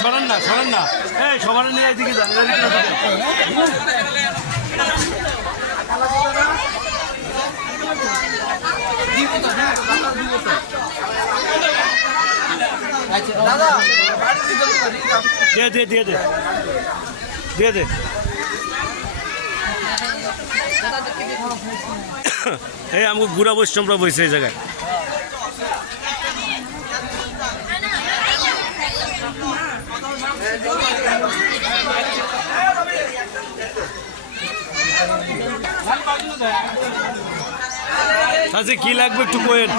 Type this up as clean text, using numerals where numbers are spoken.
সরান না সবার নিয়ে এদিকে যান। দিয়ে দে এই আমাকে গুড়া বৈষ্ণবরা বসে এই জায়গায়। আচ্ছা কি লাগবে একটু কোয়েন।